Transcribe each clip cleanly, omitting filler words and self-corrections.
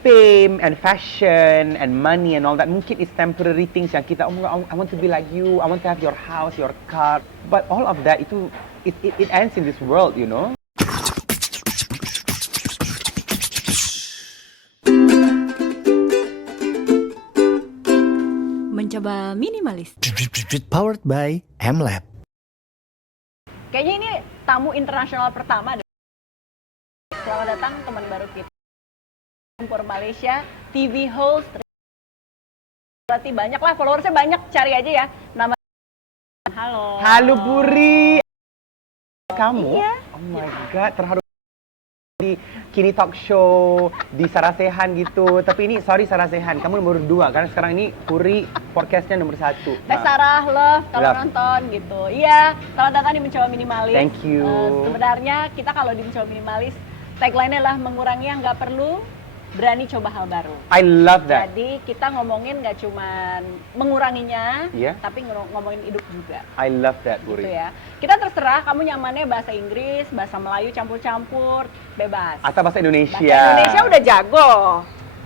fame and fashion and money and all that mungkin is temporary things yang kita, oh my God, I want to be like you, I want to have your house, your car, but all of that itu it ends in this world, you know. Mencoba minimalis. Powered by MLab. Kayaknya ini tamu internasional pertama. Selamat datang teman baru kita. Lumpur Malaysia, TV host. Berarti banyak lah, followersnya banyak, cari aja ya. Nama. Halo. Halo Puri. Kamu? Iya. Oh my God, terharu di Kini Talk Show di Sarasehan gitu. Tapi ini sorry Sarasehan, kamu nomor 2 karena sekarang ini Puri podcastnya nomor 1. Sarah, love kalau Love. nonton gitu. Iya, selamat datang di Mencoba Minimalis. Thank you. Sebenarnya kita kalau di Mencoba Minimalis, tagline-nya adalah mengurangi yang nggak perlu, berani coba hal baru. I love that. Jadi kita ngomongin nggak cuman menguranginya, Iya. tapi ngomongin hidup juga. I love that Puri. Gitu ya. Kita terserah kamu nyamannya bahasa Inggris, bahasa Melayu campur-campur, bebas. Atau bahasa Indonesia. Bahasa Indonesia udah jago.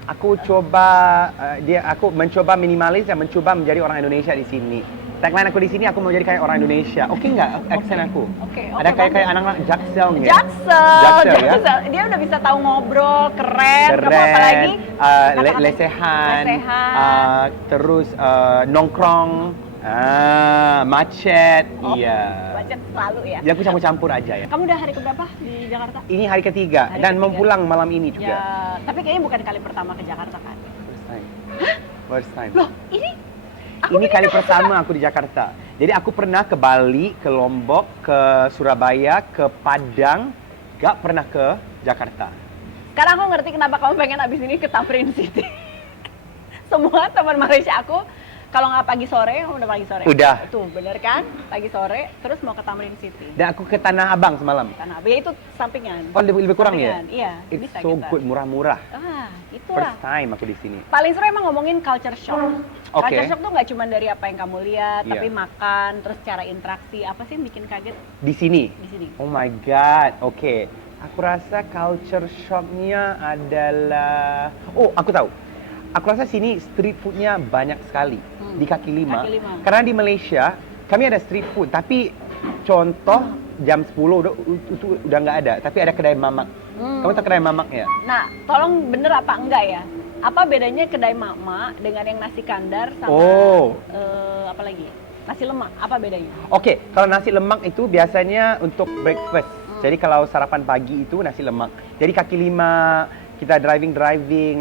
Aku coba aku mencoba minimalis dan mencoba menjadi orang Indonesia di sini. Tagline aku di sini, aku mau jadi kayak orang Indonesia. Oke nggak aksen aku? Oke, Ada kayak anak-anak Jaksel nggak? Jaksel, ya? Dia udah bisa tahu ngobrol, keren. Kamu apa lagi? Lesehan, Lesehan. terus nongkrong, macet, iya. Macet selalu ya. Jadi aku campur-campur aja ya. Kamu udah hari keberapa di Jakarta? Ini hari ketiga Hari dan mau ketiga. pulang malam ini juga. Ya, tapi kayaknya bukan kali pertama ke Jakarta kan? First time. First time. Loh, ini Ini kali pertama aku di Jakarta. Jadi aku pernah ke Bali, ke Lombok, ke Surabaya, ke Padang, gak pernah ke Jakarta. Sekarang aku ngerti kenapa kamu pengen abis ini ke Tamrin City. Semua teman Malaysia aku, kalau nggak pagi sore, kamu udah pagi sore? Udah. Tuh, bener kan? Pagi sore, terus mau ke Tamrin City. Dan aku ke Tanah Abang semalam. Tanah Abang, ya itu sampingan. Oh, lebih kurang ya? Sampingan, iya. It's bisa so kita. good, murah-murah. Itulah. First time aku di sini. Paling seru emang ngomongin culture shock. Oke. Culture shock tuh nggak cuma dari apa yang kamu lihat, Iya. tapi makan, terus cara interaksi. Apa sih yang bikin kaget Di sini? di sini? Oh my God, oke. Aku rasa culture shocknya adalah... Oh, aku tahu. Aku rasa sini street foodnya banyak sekali di kaki lima. Kaki lima. Karena di Malaysia kami ada street food, tapi contoh jam 10 udah nggak ada. Tapi ada kedai mamak. Kamu tahu kedai mamak ya? Nah, tolong bener apa enggak ya? Apa bedanya kedai mama dengan yang nasi kandar sama apa lagi? Nasi lemak, apa bedanya? Oke, kalau nasi lemak itu biasanya untuk breakfast. Jadi kalau sarapan pagi itu nasi lemak. Jadi kaki lima kita driving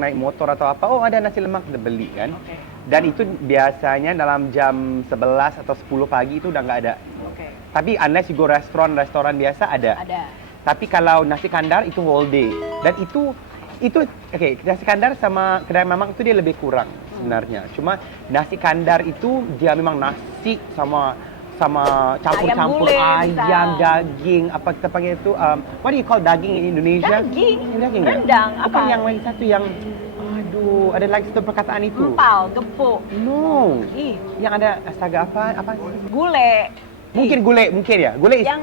naik motor atau apa, oh ada nasi lemak kita beli kan. Oke. Dan itu biasanya dalam jam 11 atau 10 pagi itu udah nggak ada. Oke. Tapi unless you go restoran biasa ada. Ada. Tapi kalau nasi kandar itu whole day. Dan itu oke, nasi kandar sama kedai mamak itu dia lebih kurang sebenarnya. Cuma nasi kandar itu dia memang nasi sama campur-campur ayam, daging, apa kita panggil itu, what do you call daging in Indonesia? Daging, ya? rendang, Bukan apa? yang lain satu yang, aduh, ada lagi satu perkataan itu. Empal, gepuk, No, ih, yang ada astaga apa? gule. Mungkin gule, mungkin ya. Gule is, Yang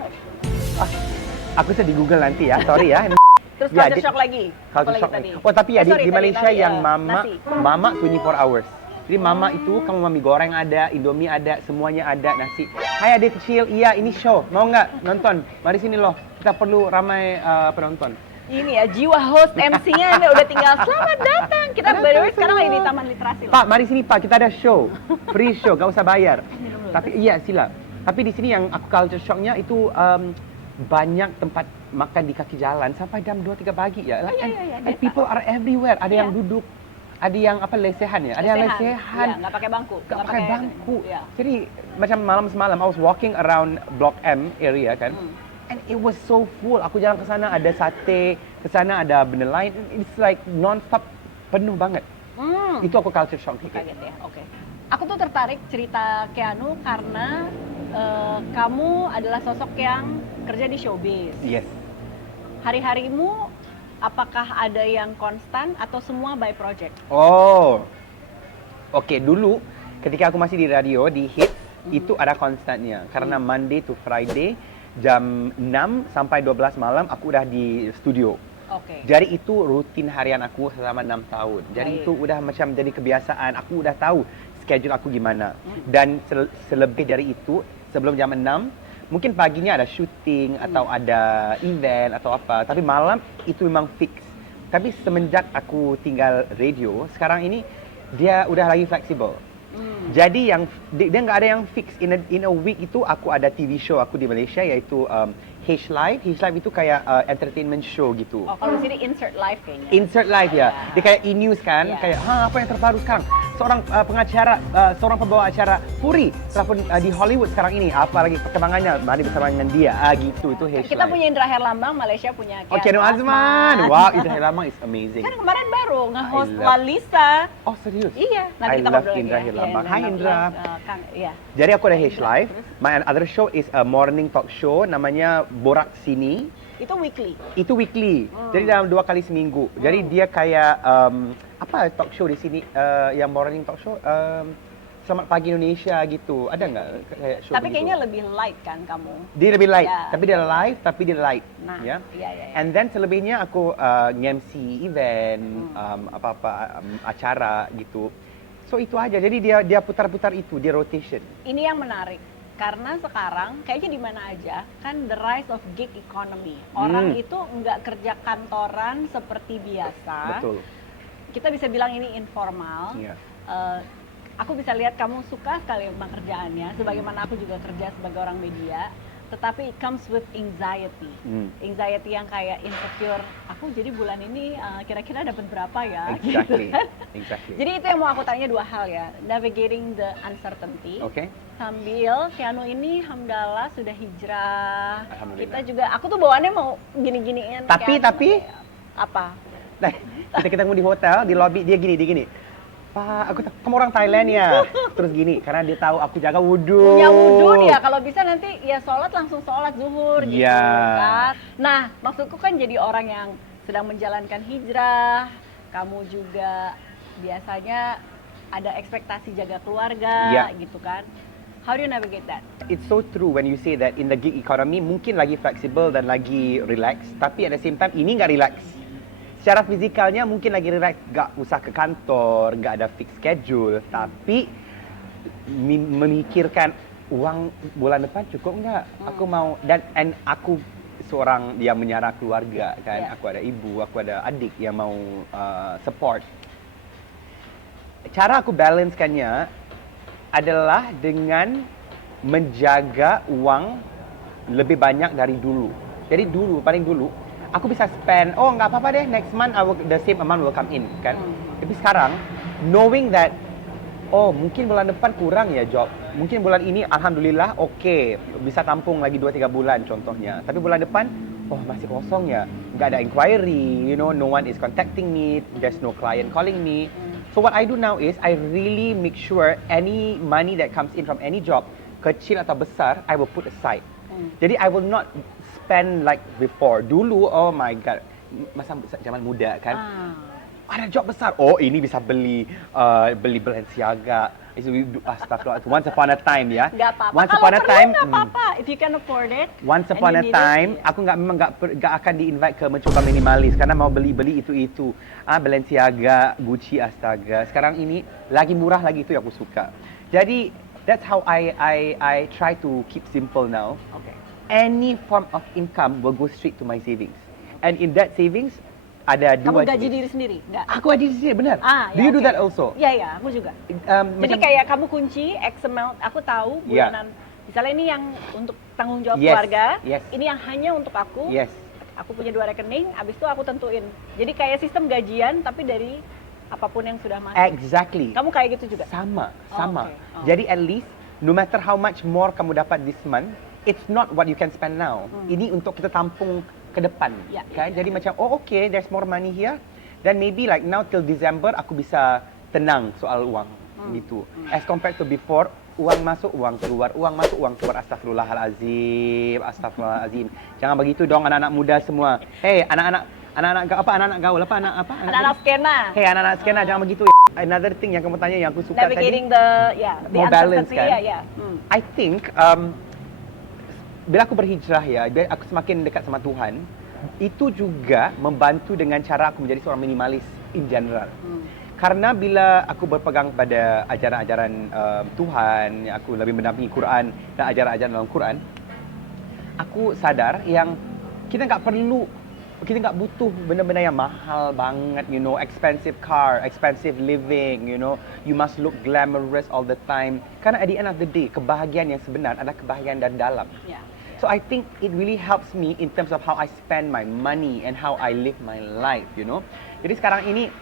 aku bisa di Google nanti ya, sorry ya. terus Ya, culture shock lagi. Apa Culture lagi shock. tadi? Oh tapi ya Sorry, di tadi Malaysia yang nasi. mama 24 hours. Jadi mama itu kamu mami goreng ada, indomie ada, semuanya ada, nasi. Hai adik kecil, iya ini show, mau nggak nonton? Mari sini loh, kita perlu ramai penonton. Ini ya jiwa host MC-nya ini udah tinggal selamat datang. Kita by the way sekarang lagi di Taman Literasi loh. Pak, mari sini Pak, kita ada show, free show, gak usah bayar. Tapi iya sila. Tapi di sini yang aku culture shocknya itu banyak tempat makan di kaki jalan sampai jam 2-3 pagi ya. Iya, And people are everywhere. Ada yang duduk, ada yang lesehan ya, ada yang lesehan. Iya, nggak pakai bangku. Nggak pakai bangku. Iya. Jadi macam malam-semalam I was walking around Blok M area kan. And it was so full. Aku jalan ke sana ada sate, ke sana ada benda lain. It's like non-stop penuh banget. Itu aku culture shock. Kaget ya, oke. Aku tuh tertarik cerita Keanu karena kamu adalah sosok yang kerja di showbiz. Yes. Hari-harimu apakah ada yang konstan atau semua by project? Oh, oke. Dulu ketika aku masih di radio, di Hits, itu ada konstannya. Karena Monday to Friday, jam 6 sampai 12 malam, aku udah di studio. Oke. Jadi itu rutin harian aku selama 6 tahun. Jadi Baik. itu udah macam jadi kebiasaan. Aku udah tahu schedule aku gimana. Dan selebih dari itu, sebelum jam 6, mungkin paginya ada syuting atau ada event atau apa. Tapi malam itu memang fix. Tapi semenjak aku tinggal radio, sekarang ini dia udah lagi fleksibel. Jadi yang dia nggak ada yang fix in a week itu aku ada TV show aku di Malaysia yaitu H Live. H Live itu kayak entertainment show gitu. Oh, kalau di sini insert live kayaknya. Insert live ya. Dia kayak e-news kan, Ya. kayak apa yang terbaru sekarang? Seorang pengacara, seorang pembawa acara Puri telepon di Hollywood sekarang ini. Apa lagi perkembangannya? Mari bersama dengan dia. Gitu itu H Kita Live. punya Indra Herlambang, Malaysia punya Oh, Channel Azman. Wow, itu lama is amazing. Kan kemarin baru nge-host I love- Lalisa. Oh, serius? Iya, nanti I kita love ngobrol Indra lagi ya. Herlambang. Iya, Hai Indra. Kang, iya. Jadi aku ada H Live. My other show is a morning talk show namanya Borak Sini. Itu weekly. Itu weekly. Jadi dalam 2 kali seminggu. Jadi dia kayak apa talk show di sini yang morning talk show Selamat Pagi Indonesia gitu. Ada nggak kayak show Tapi begitu? kayaknya lebih light kan kamu. Dia lebih light, Ya, tapi dia live, tapi dia light. Nah, ya. iya, iya, iya. And then selebihnya aku nge-MC event, apa-apa acara gitu. So itu aja. Jadi dia putar-putar itu, dia rotation. Ini yang menarik. Karena sekarang kayaknya di mana aja kan the rise of gig economy. Orang itu nggak kerja kantoran seperti biasa. Betul. Kita bisa bilang ini informal. Iya. Aku bisa lihat kamu suka sekali pekerjaannya, sebagaimana aku juga kerja sebagai orang media. Tetapi it comes with anxiety. Anxiety yang kayak insecure. Aku jadi bulan ini kira-kira dapat berapa ya? Exactly. Gitu kan? Exactly. Jadi itu yang mau aku tanya 2 hal ya. Navigating the uncertainty. Oke. Sambil Keanu ini alhamdulillah sudah hijrah. Alhamdulillah. Kita juga, aku tuh bawaannya mau gini-giniin. Tapi- Keanu. tapi? Apa? Nah, kita ketemu di hotel, di lobby dia gini. Pak, kamu orang Thailand ya? Terus gini, karena dia tahu aku jaga wudhu. Punya wudhu dia, kalau bisa nanti ya sholat langsung sholat zuhur gitu Iya. kan. Nah, maksudku kan jadi orang yang sedang menjalankan hijrah, kamu juga biasanya ada ekspektasi jaga keluarga Iya. gitu kan. How do you navigate that? It's so true when you say that in the gig economy mungkin lagi fleksibel dan lagi relax, tapi at the same time ini nggak relax. Secara fizikalnya mungkin lagi relax, nggak usah ke kantor, nggak ada fixed schedule, tapi memikirkan uang bulan depan cukup nggak? Aku mau dan aku seorang yang menyara keluarga kan, Yeah. aku ada ibu, aku ada adik yang mau support. Cara aku balancekannya adalah dengan menjaga uang lebih banyak dari dulu. Jadi paling dulu, aku bisa spend, oh nggak apa-apa deh, next month the same amount will come in, kan. Tapi sekarang, knowing that, oh mungkin bulan depan kurang ya job, mungkin bulan ini alhamdulillah oke, bisa tampung lagi 2-3 bulan contohnya. Tapi bulan depan, oh masih kosong ya, nggak ada inquiry, no one is contacting me, there's no client calling me. So what I do now is, I really make sure any money that comes in from any job, kecil atau besar, I will put aside. Jadi I will not spend like before. Dulu, oh my god, masa zaman muda kan, ada job besar. Oh ini bisa beli Balenciaga. Astagfirullah. Once upon a time ya. Nggak apa-apa. Once Kalau upon a perlu time. nggak apa-apa. If you can afford it. Once and upon you a need it, time, iya. aku nggak akan di-invite ke mencoba minimalis karena mau beli itu. Balenciaga, Gucci, astaga. Sekarang ini lagi murah lagi itu yang aku suka. Jadi that's how I try to keep simple now. Oke. Any form of income will go straight to my savings. And in that savings ada Kamu dua gaji jenis. diri sendiri? Nggak? Aku gaji diri sendiri, benar. Do you do oke. that also? Iya, iya, aku juga. Jadi kayak kamu kunci X amount, aku tahu Iya. bulanan. Misalnya ini yang untuk tanggung jawab Yes, keluarga, yes. ini yang hanya untuk aku. Yes. Aku punya 2 rekening, abis itu aku tentuin. Jadi kayak sistem gajian, tapi dari apapun yang sudah masuk. Exactly. Kamu kayak gitu juga? Sama. oke. Oh. Jadi at least, no matter how much more kamu dapat this month, it's not what you can spend now. Ini untuk kita tampung ke depan, Ya, kan? ya, Jadi macam, oh okay, there's more money here. Then maybe like now till December aku bisa tenang soal uang, gitu. As compared to before, uang masuk, uang keluar, uang masuk, uang keluar. Astagfirullahalazim. Jangan begitu dong anak-anak muda semua. Hey, anak-anak gaul, Anak-anak skena. Hey, anak-anak skena, jangan begitu. Another thing yang kamu tanya yang aku suka Navigating tadi, the more balance uncertainty, kan? ya, ya. I think bila aku berhijrah ya, bila aku semakin dekat sama Tuhan, itu juga membantu dengan cara aku menjadi seorang minimalis in general. Karena bila aku berpegang pada ajaran-ajaran Tuhan, aku lebih mendampingi Quran dan ajaran-ajaran dalam Quran, aku sadar yang kita nggak butuh benda-benda yang mahal banget, expensive car, expensive living, you must look glamorous all the time. Karena at the end of the day, kebahagiaan yang sebenar adalah kebahagiaan dari dalam. Yeah. So I think it really helps me in terms of how I spend my money and how I live my life, Jadi sekarang ini,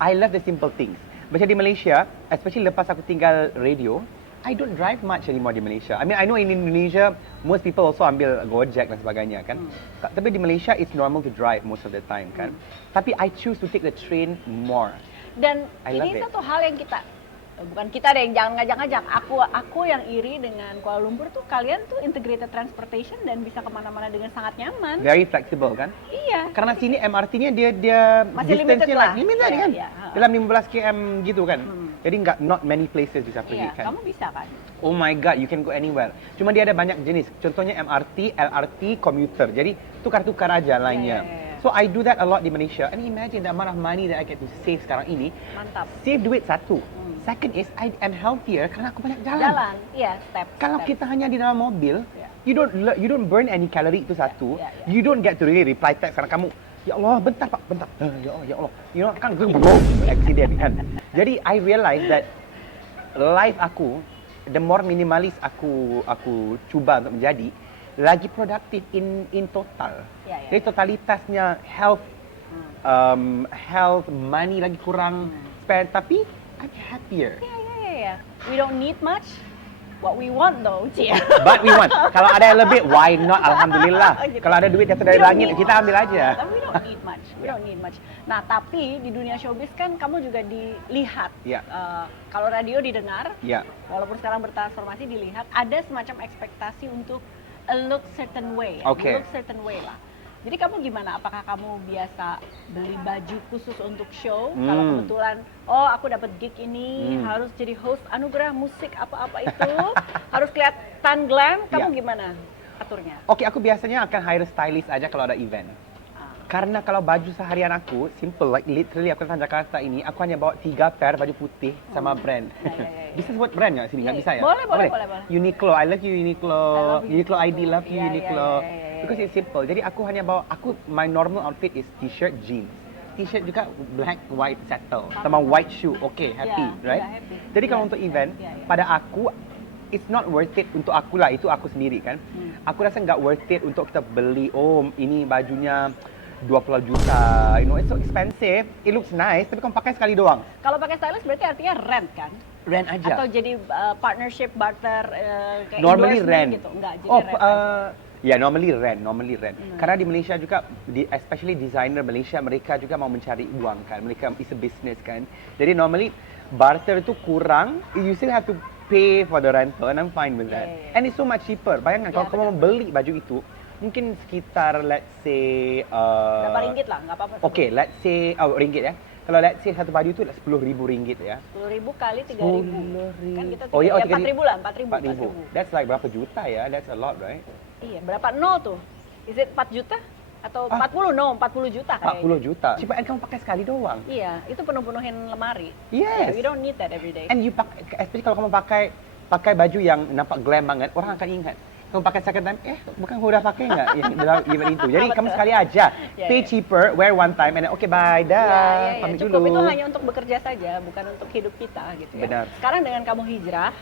I love the simple things. Macam di Malaysia, especially lepas aku tinggal radio, I don't drive much anymore di Malaysia. I mean, I know in Indonesia, most people also ambil Gojek dan sebagainya, kan. Tapi di Malaysia, it's normal to drive most of the time, kan. Tapi I choose to take the train more. Dan I ini love it. satu hal yang bukan kita deh yang jangan ngajak-ngajak. Aku yang iri dengan Kuala Lumpur tuh, kalian tuh integrated transportation dan bisa kemana-mana dengan sangat nyaman. Very flexible, kan. Iya. Karena sini MRT-nya dia Masih limited distance-nya lah. limited, Iya, kan. iya. Dalam 15 km gitu, kan. Jadi not many places bisa pergi, Iya, kan. kamu bisa kan? Oh my god, you can go anywhere. Cuma dia ada banyak jenis. Contohnya MRT, LRT, commuter. Jadi tukar-tukar aja lainnya. Ya. So I do that a lot di Malaysia. And imagine the amount of money that I get to save sekarang ini. Mantap. Save duit satu. Second is I am healthier karena aku banyak jalan. Jalan, iya, step. Kalau kita hanya di dalam mobil, Yeah. you don't burn any calorie itu satu. Yeah, yeah. You don't get to really reply text karena kamu, ya Allah, bentar Pak, bentar. Ya Allah. Kan accident, kan. Jadi I realize that life aku, the more minimalis aku cuba untuk menjadi, lagi produktif in total. Ya, ya, Jadi totalitasnya health, money lagi kurang spend, tapi I'm happier. Ya. We don't need much. What we want though, Cia. But we want. Kalau ada yang lebih, why not? Alhamdulillah. Oh, gitu. Kalau ada duit jatuh dari We don't langit, need kita much. ambil aja. Tapi we don't need much. We don't need much. Nah, tapi di dunia showbiz kan kamu juga dilihat. Iya. Kalau radio didengar, Ya. walaupun sekarang bertransformasi dilihat, ada semacam ekspektasi untuk a look certain way. Oke. Look certain way lah. Jadi kamu gimana? Apakah kamu biasa beli baju khusus untuk show? Kalau kebetulan, aku dapat gig ini, harus jadi host anugerah musik apa-apa itu, harus kelihatan glam. Kamu Ya. gimana aturnya? Oke, aku biasanya akan hire stylist aja kalau ada event. Karena kalau baju seharian aku, simple, like literally aku datang Jakarta ini, aku hanya bawa 3 pair baju putih sama brand. Ya. Bisa sebut brand nggak sini? Nggak Ya, bisa ya? boleh. Uniqlo, I love you Uniqlo. I love you, Uniqlo ID, love you Ya, Uniqlo. ya. Because it's simple. Jadi aku hanya bawa, my normal outfit is t-shirt, jeans. T-shirt juga black, white, settle. Sama white shoe, okay, happy, Ya, right? ya, happy. Jadi kalau Ya. untuk event, Ya. pada aku, it's not worth it untuk aku lah, itu aku sendiri kan. Aku rasa nggak worth it untuk kita beli, ini bajunya 20 juta, it's so expensive, it looks nice, tapi kamu pakai sekali doang. Kalau pakai stylist berarti artinya rent kan? Rent aja. Atau jadi partnership, barter, kayak Normally endorsement rent. gitu? Enggak, jadi rent aja. Ya, normally rent. Karena di Malaysia juga, especially designer Malaysia, mereka juga mau mencari uang kan. Mereka is a business kan. Jadi normally barter itu kurang, you still have to pay for the rental and I'm fine with that. Yeah. And it's so much cheaper. Bayangkan kalau kamu mau beli baju itu, mungkin sekitar let's say Berapa ringgit lah, nggak apa-apa. Okay, let's say ringgit ya. Kalau let's say satu baju itu 10.000 ringgit ya. 10.000 kali 3.000. Kan kita 4.000 lah, 4.000. 4.000. That's like berapa juta ya? That's a lot, right? Iya, berapa nol tuh? Is it 4 juta? Atau 40? No, 40 juta kayaknya. 40 juta. Cuma kamu pakai sekali doang. Iya, itu penuh-penuhin lemari. Yes. We don't need that every day. And you pakai, especially kalau kamu pakai baju yang nampak glam banget, orang akan ingat. Kamu pakai second time, bukan udah pakai nggak yang dalam event itu. Jadi kamu sekali aja, pay cheaper, wear one time, and then okay bye, dah, pamit Cukup dulu. itu hanya untuk bekerja saja, bukan untuk hidup kita gitu ya. Benar. Sekarang dengan kamu hijrah,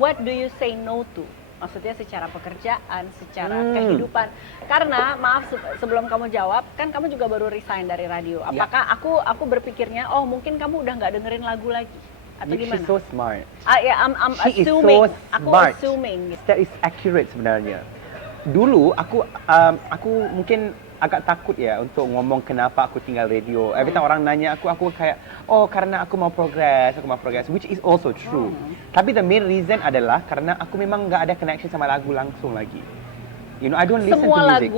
what do you say no to? Maksudnya secara pekerjaan, secara kehidupan. Karena maaf sebelum kamu jawab, kan kamu juga baru resign dari radio. Apakah aku berpikirnya, mungkin kamu udah nggak dengerin lagu lagi atau gimana? She's so smart. I'm She is assuming. so Aku smart. assuming. Gitu. That is accurate sebenarnya. Dulu aku mungkin agak takut ya untuk ngomong kenapa aku tinggal radio. Every time orang nanya aku kayak, karena aku mau progress, which is also true. Tapi the main reason adalah karena aku memang nggak ada connection sama lagu langsung lagi. I don't listen to music.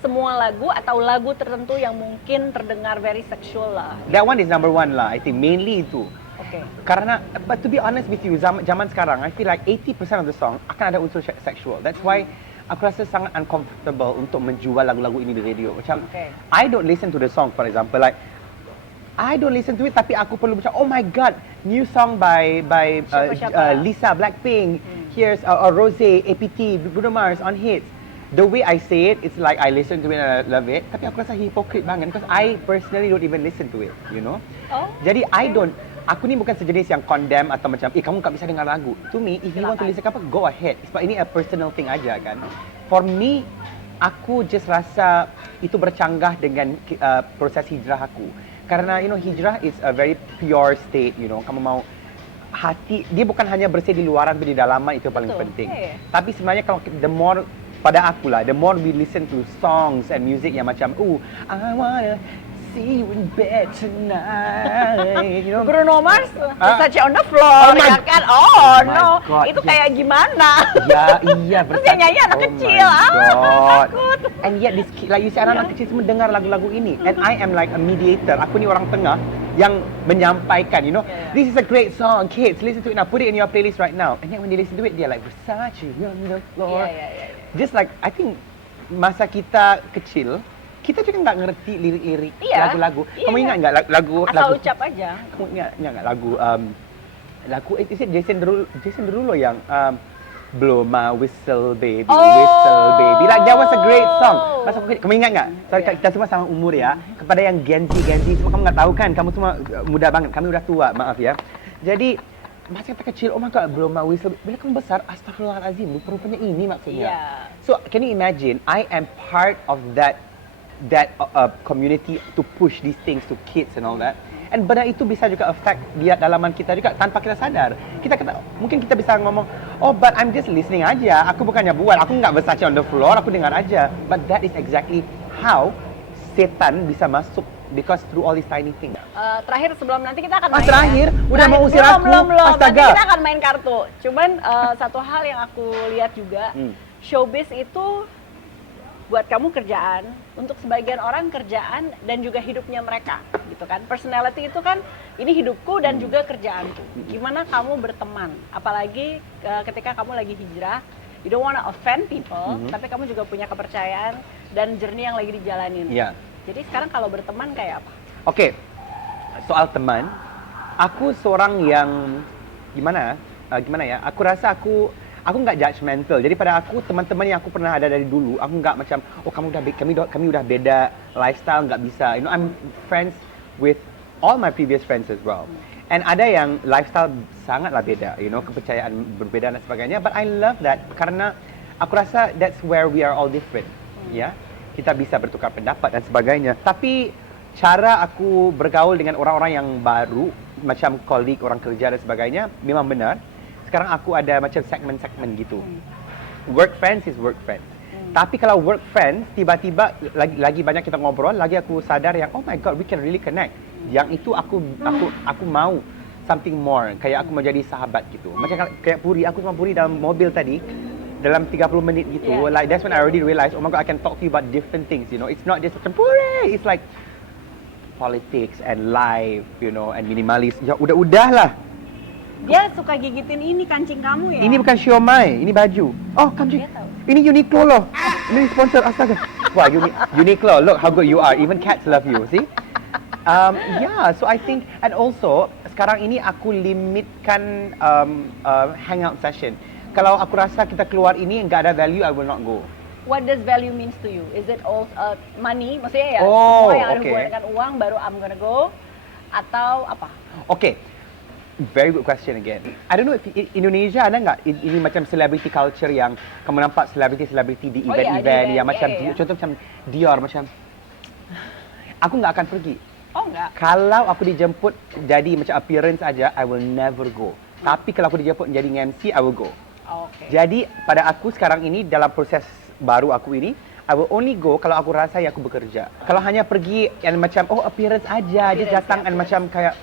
Semua lagu atau lagu tertentu yang mungkin terdengar very sexual lah. That one is number one lah, I think mainly itu. Oke. Karena, but to be honest with you, zaman sekarang, I feel like 80% of the song akan ada unsur sexual. That's why aku rasa sangat uncomfortable untuk menjual lagu-lagu ini di radio. Macam, Okay. I don't listen to the song, for example, like, I don't listen to it, tapi aku perlu macam, oh my god, new song by Siapa? Lisa, Blackpink, here's Rose, APT, Bruno Mars on hits. The way I say it, it's like I listen to it and I love it, tapi aku rasa hypocrite banget, because I personally don't even listen to it, you know. Oh, Jadi aku ni bukan sejenis yang condemn atau macam, kamu tak bisa dengar lagu. To me, if you want to listen ke apa, go ahead. Sebab ini a personal thing aja kan. For me, aku just rasa itu bercanggah dengan proses hijrah aku. Karena hijrah is a very pure state, kamu mau hati, dia bukan hanya bersih di luaran tapi di dalaman, itu yang paling Betul. penting. Yeah. Tapi sebenarnya kalau the more pada aku lah, the more we listen to songs and music yang macam, I wanna see you in bed tonight, Bruno Mars, Versace on the floor, Oh my- ya kan? Oh my No, God, itu yes. kayak gimana? Ya, iya. Terus yang nyanyi anak kecil, takut. And yet, like you said, anak kecil semua dengar lagu-lagu ini. And I am like a mediator. Aku ni orang tengah yang menyampaikan, Yeah. this is a great song, kids, listen to it now, put it in your playlist right now. And then when they listen to it, they're like, Versace on the floor. Yeah. Just like, I think, masa kita kecil, kita juga nggak ngerti lirik-lirik Iya. lagu-lagu. Iya. Kamu ingat nggak lagu? Asal ucap aja. Kamu ingat nggak lagu is it Jason Derulo yang Blow My Whistle Baby, Whistle Baby. Like that was a great song. Masa kamu ingat nggak? Sorry, Yeah. kita semua sama umur ya. Kepada yang Gen Z semua kamu nggak tahu kan? Kamu semua muda banget. Kami udah tua, maaf ya. Jadi masa kita kecil, oh my god, Blow My Whistle. Bila kamu besar, astagfirullahalazim, rupanya ini maksudnya. Yeah. So can you imagine? I am part of that community to push these things to kids and all that. And benda itu bisa juga affect dia dalaman kita juga tanpa kita sadar. Mungkin kita bisa ngomong, oh but I'm just listening aja. Aku bukannya buat, aku nggak Versace on the floor, aku dengar aja. But that is exactly how setan bisa masuk, because through all these tiny things. Terakhir sebelum nanti kita akan main. Terakhir? Udah mau usir aku? Belum. Nanti Astaga. kita akan main kartu. Cuman satu hal yang aku lihat juga, showbiz itu buat kamu kerjaan, untuk sebagian orang kerjaan dan juga hidupnya mereka, gitu kan. Personality itu kan, ini hidupku dan juga kerjaanku. Gimana kamu berteman, apalagi ketika kamu lagi hijrah, you don't wanna offend people, tapi kamu juga punya kepercayaan dan journey yang lagi dijalanin. Iya. Jadi sekarang kalau berteman kayak apa? Oke, soal teman, aku seorang yang gimana ya? Aku rasa aku nggak judgmental. Jadi pada aku, teman-teman yang aku pernah ada dari dulu, aku nggak macam, oh kami udah beda lifestyle, nggak bisa. I'm friends with all my previous friends as well. And ada yang lifestyle sangatlah beda, kepercayaan berbeda dan sebagainya. But I love that karena aku rasa that's where we are all different, ya. Kita bisa bertukar pendapat dan sebagainya. Tapi cara aku bergaul dengan orang-orang yang baru, macam colleague, orang kerja dan sebagainya, memang benar. Sekarang aku ada macam segmen-segmen gitu. Work friends is work friends. Tapi kalau work friends, tiba-tiba lagi banyak kita ngobrol, lagi aku sadar yang, oh my god, we can really connect. Yang itu aku mau something more, kayak aku mau jadi sahabat gitu. Macam kayak Puri, aku sama Puri dalam mobil tadi, dalam 30 menit gitu. Yeah. Like that's when I already realized, oh my god, I can talk to you about different things, It's not just macam Puri, it's like politics and life, and minimalis. Ya udah lah. Dia suka gigitin ini kancing kamu ya? Ini bukan siomay, ini baju. Oh, kamu Dia tahu. ini Uniqlo loh. Ini sponsor, astaga. Wah, Uniqlo, look how good you are. Even cats love you, see? Yeah, so I think, and also sekarang ini aku limitkan hangout session. Kalau aku rasa kita keluar ini nggak ada value, I will not go. What does value means to you? Is it all money? Maksudnya ya, Oh, semua yang ada okay. hubungan dengan uang baru I'm gonna go? Atau apa? Okay, very good question again. I don't know if Indonesia ada nggak ini macam celebrity culture yang kamu nampak selebriti di Oh, iya, event-event di yang macam event, iya. contoh macam Dior macam aku nggak akan pergi. Oh enggak. Kalau aku dijemput jadi macam appearance aja, I will never go. Tapi kalau aku dijemput jadi MC, I will go. Oke. Jadi pada aku sekarang ini dalam proses baru aku ini, I will only go kalau aku rasa ya aku bekerja. Kalau hanya pergi yang macam oh appearance aja, dia Appearance, datang ya, dan macam kayak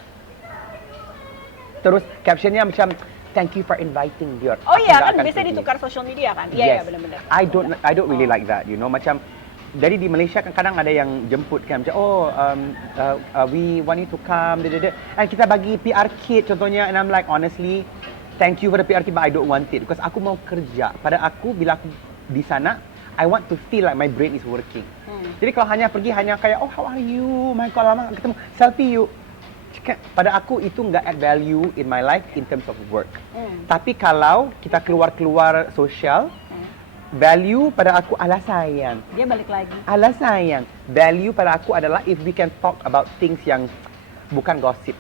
terus captionnya macam thank you for inviting Dior. Oh Aku iya nggak kan akan biasanya pergi. ditukar social media kan? Iya iya benar-benar. I don't really like that, macam jadi di Malaysia kan kadang ada yang jemput kan macam oh we want you to come and kita bagi PR kit contohnya, and I'm like honestly thank you for the PR kit but I don't want it because aku mau kerja. Pada aku bila aku di sana, I want to feel like my brain is working. Jadi kalau hanya pergi hanya kayak oh how are you, my god lama nggak ketemu, selfie yuk. Pada aku itu nggak add value in my life in terms of work. Tapi kalau kita keluar sosial, value pada aku adalah sayang. Dia balik lagi. Adalah sayang. Value pada aku adalah if we can talk about things yang bukan gossip.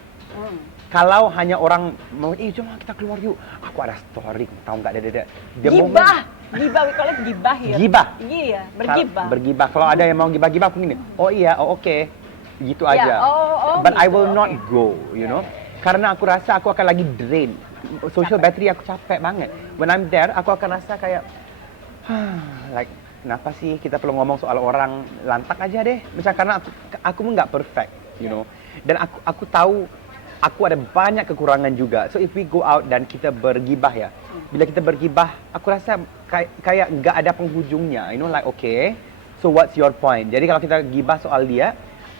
Kalau hanya orang mau, jom kita keluar yuk. Aku ada story, tahu nggak ada. Gibah, we call it gibah ya. Gibah. Iya, bergibah. Bergibah. Kalau ada yang mau gibah-gibah aku gini. Oh iya, oh oke. Gitu aja. But I gitu, will not go, you know. Karena aku rasa aku akan lagi drain. Social battery aku capek banget. When I'm there, aku akan rasa kayak like kenapa sih kita perlu ngomong soal orang, lantak aja deh. Macam karena aku nggak perfect, you know. Dan aku tahu aku ada banyak kekurangan juga. So if we go out dan kita bergibah ya. Bila kita bergibah, aku rasa kayak nggak ada penghujungnya. You know like okay. So what's your point? Jadi kalau kita gibah soal dia,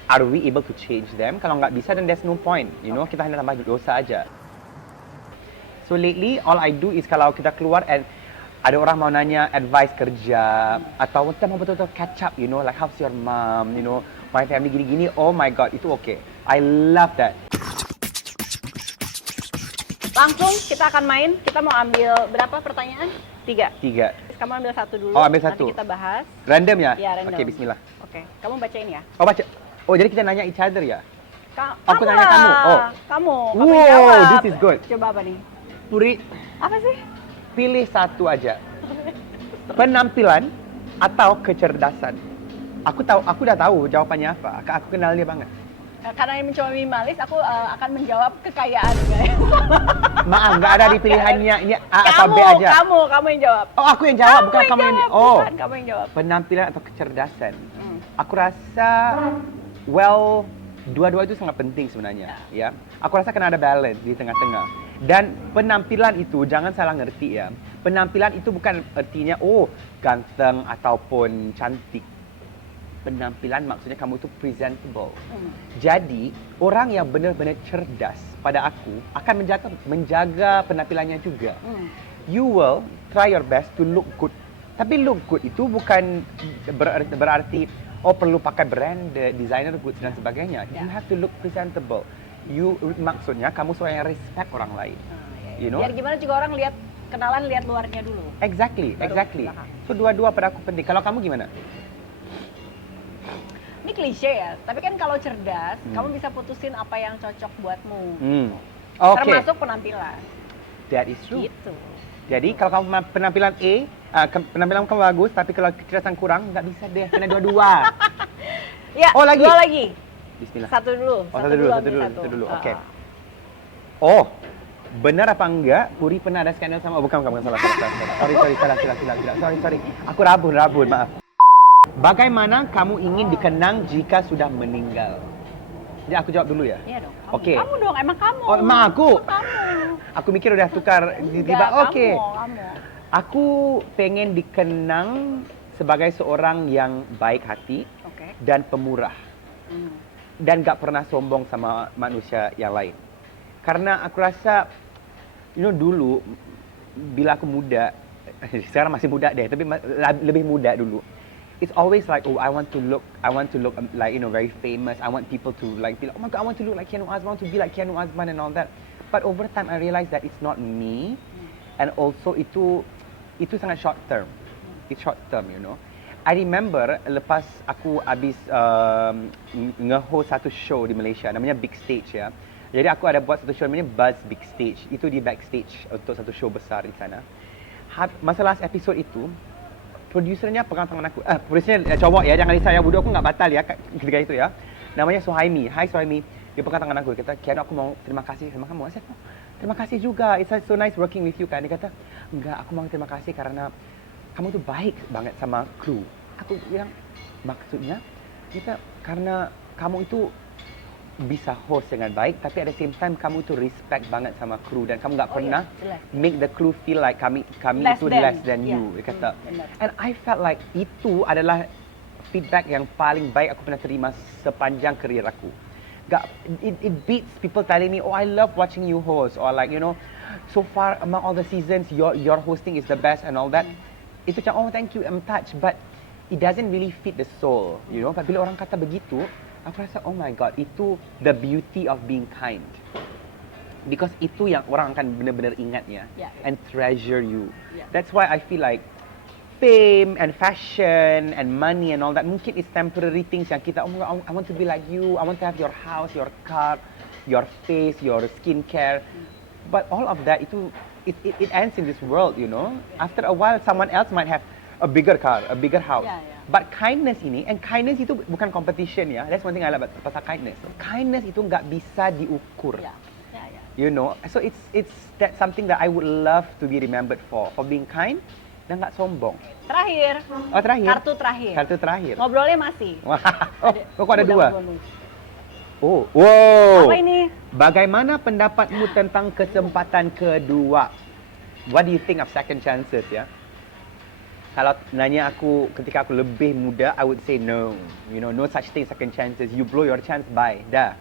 are we able to change them? Kalau nggak bisa, then there's no point. You know, kita hanya tambah dosa aja. So lately, all I do is kalau kita keluar and ada orang mau nanya advice kerja atau kita mau betul-betul catch up, you know, like how's your mom, you know, my family gini-gini. Oh my god, itu okay. I love that. Langsung kita akan main. Kita mau ambil berapa pertanyaan? 3. Kamu ambil satu dulu. Oh, ambil satu. Nanti kita bahas. Random ya? Ya, random. Oke, bismillah. Oke, kamu bacain ya. Oh, baca. Oh, jadi kita nanya each other ya? Aku Kamu tanya lah. kamu. Oh. Kamu Wow, jawab. this is good. Coba apa nih? Puri, Apa sih? pilih satu aja. Penampilan atau kecerdasan? Aku udah tahu jawabannya apa. Aku kenal dia banget. Karena yang mencoba minimalis, aku akan menjawab kekayaan, guys. Maaf, nggak ada di pilihannya. Ini A atau B aja. Kamu yang jawab. Oh, aku yang jawab, bukan kamu yang... Oh, Bukan kamu yang jawab. penampilan atau kecerdasan? Aku rasa, well, dua-dua itu sangat penting sebenarnya. Ya, aku rasa kena ada balance di tengah-tengah. Dan penampilan itu, jangan salah ngerti ya. Penampilan itu bukan artinya, oh, ganteng ataupun cantik. Penampilan maksudnya kamu itu presentable. Jadi, orang yang benar-benar cerdas pada aku akan menjaga penampilannya juga. You will try your best to look good. Tapi look good itu bukan berarti oh perlu pakai branded, designer goods dan sebagainya. You have to look presentable. Maksudnya kamu seorang yang respect orang lain. You know? Biar gimana juga orang kenalan lihat luarnya dulu. Exactly. Belakang. So dua-dua pada aku penting. Kalau kamu gimana? Ini klise ya, tapi kan kalau cerdas, kamu bisa putusin apa yang cocok buatmu. Oke. Termasuk penampilan. That is true. Gitu. Jadi kalau kamu penampilan penampilan kamu bagus, tapi kalau kecerdasan kurang, nggak bisa deh, kena dua-dua. Ya, Oh, lagi? dua lagi. Bismillah. Satu dulu. Oh, satu dulu. Oke. Oh, benar apa enggak? Puri pernah ada skandal sama? Oh, bukan salah. Sorry. Aku rabun, maaf. Bagaimana kamu ingin dikenang jika sudah meninggal? Jadi aku jawab dulu ya? Iya dong. Oke. Kamu dong, emang kamu. Oh, emang aku? Kamu. Aku mikir udah tukar tiba-tiba. Oke. Kamu. Aku pengen dikenang sebagai seorang yang baik hati dan pemurah. Dan gak pernah sombong sama manusia yang lain. Karena aku rasa, dulu, bila aku muda, sekarang masih muda deh, tapi lebih muda dulu. It's always like, oh, I want to look like, very famous. I want people to like be like, oh my God, I want to look like Keanu Azman, I want to be like Keanu Azman and all that. But over time, I realized that it's not me, and also itu sangat short term. It's short term, I remember lepas aku habis nge-host satu show di Malaysia, namanya Big Stage ya. Jadi aku ada buat satu show namanya Buzz Big Stage. Itu di backstage untuk satu show besar di sana. Masa last episode itu, produsernya pegang tangan aku. Produsernya cowok ya, jangan risau ya, bodoh aku nggak batal ya ketika itu ya. Namanya Suhaimi. Hai Suhaimi. Dia pegang tangan aku. Dia kata, Kian, aku mau terima kasih sama kamu. Saya kata, terima kasih juga. It's so nice working with you kan. Dia kata, enggak, aku mau terima kasih karena kamu tuh baik banget sama kru. Aku bilang, maksudnya? Dia kata, karena kamu itu bisa host dengan baik, tapi at the same time kamu tuh respect banget sama kru dan kamu nggak pernah make the crew feel like kami itu less than you. Dia kata, and I felt like itu adalah feedback yang paling baik aku pernah terima sepanjang karir aku. It beats people telling me, oh I love watching you host, or like so far among all the seasons your hosting is the best and all that. itu macam, oh thank you, I'm touched, but it doesn't really fit the soul, you know. But bila orang kata begitu, aku rasa, oh my God, itu the beauty of being kind. Because itu yang orang akan benar-benar ingat ya, and treasure you. That's why I feel like fame and fashion and money and all that mungkin is temporary things yang kita, oh my God, I want to be like you, I want to have your house, your car, your face, your skincare. But all of that, it ends in this world, you know. After a while, someone else might have a bigger car, a bigger house. But kindness ini, and kindness itu bukan competition ya. That's one thing I like pasal kindness. Kindness itu nggak bisa diukur. You know, so it's that something that I would love to be remembered for being kind dan nggak sombong. Terakhir. Oh terakhir. Kartu terakhir. Ngobrolnya masih. Kok ada dua? Oh, wow. Apa ini? Bagaimana pendapatmu tentang kesempatan kedua? What do you think of second chances ya? Kalau nanya aku ketika aku lebih muda, I would say no. You know, no such thing second chances. You blow your chance, bye. Dah.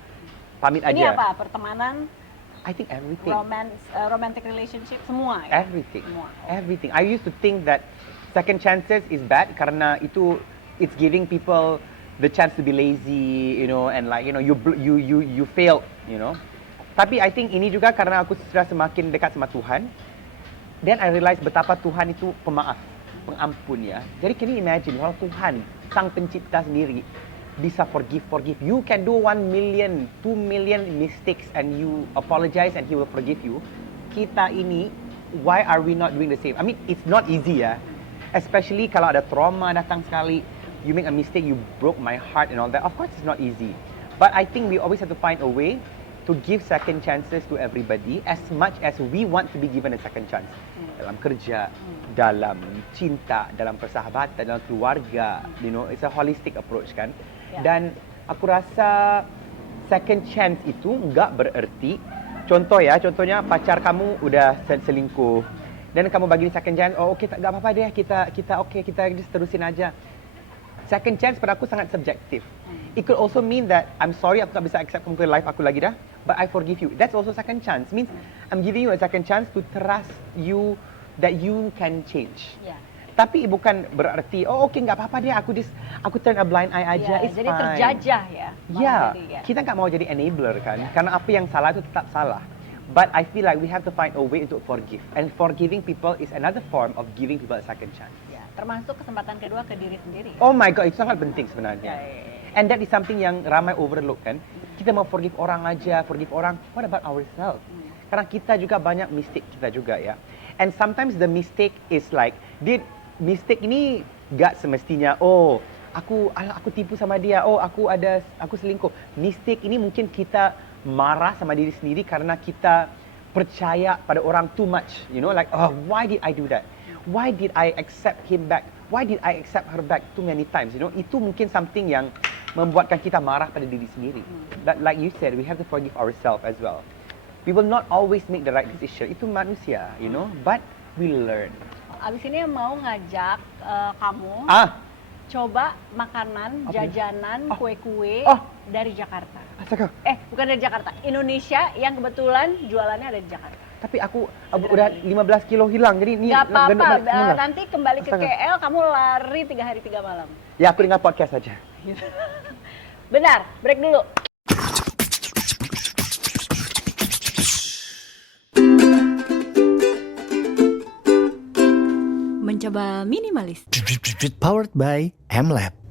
Pamit aja. Ini apa? Pertemanan? I think everything. Romantic relationship, semua ya? Everything. Semua. Everything. I used to think that second chances is bad karena it's giving people the chance to be lazy, you know, and like, you know, you failed, you know. Tapi I think ini juga karena aku sudah semakin dekat sama Tuhan. Then I realize betapa Tuhan itu pemaaf, pengampun ya. Jadi can you imagine kalau Tuhan, Sang Pencipta sendiri bisa forgive. You can do 1 million, 2 million mistakes and you apologize and He will forgive you. Kita ini, why are we not doing the same? I mean, it's not easy ya. Especially kalau ada trauma datang sekali, you make a mistake, you broke my heart and all that. Of course, it's not easy. But I think we always have to find a way to give second chances to everybody as much as we want to be given a second chance. Dalam kerja, dalam cinta, dalam persahabatan, dalam keluarga. You know, it's a holistic approach kan. Dan aku rasa second chance itu enggak bererti, contohnya pacar kamu udah selingkuh dan kamu bagi second chance, oh okay, tak apa-apa deh, kita just terusin aja. Second chance pada aku sangat subjektif. It could also mean that I'm sorry aku tak bisa accept kamu ke life aku lagi dah, but I forgive you. That's also second chance. Means I'm giving you a second chance to trust you that you can change. Tapi bukan berarti, oh okay, nggak apa-apa dia, aku turn a blind eye aja, it's jadi fine. terjajah ya. Kita nggak mau jadi enabler kan, karena apa yang salah itu tetap salah. But I feel like we have to find a way to forgive, and forgiving people is another form of giving people a second chance. Termasuk kesempatan kedua ke diri sendiri. Oh my God, itu sangat penting sebenarnya. And that is something yang ramai overlook kan. Kita mau forgive orang aja, forgive orang. What about ourselves? Karena kita juga banyak mistake kita juga ya. And sometimes the mistake is like, mistake ini gak semestinya, oh aku tipu sama dia, oh aku selingkuh. Mistake ini mungkin kita marah sama diri sendiri karena kita percaya pada orang too much, you know, like, oh why did I do that? Why did I accept him back? Why did I accept her back too many times? You know, itu mungkin something yang membuatkan kita marah pada diri sendiri. But like you said, we have to forgive ourselves as well. We will not always make the right decision. Itu manusia, you know, but we learn. Abis ini mau ngajak kamu coba makanan, jajanan, kue-kue dari Jakarta. Astaga. Bukan dari Jakarta, Indonesia yang kebetulan jualannya ada di Jakarta. Tapi aku udah 15 kilo hilang, jadi ini nggak apa-apa, nanti kembali ke KL, kamu lari 3 hari 3 malam. Ya, aku dengar podcast aja. Benar, break dulu. Mencoba minimalis. Powered by MLab.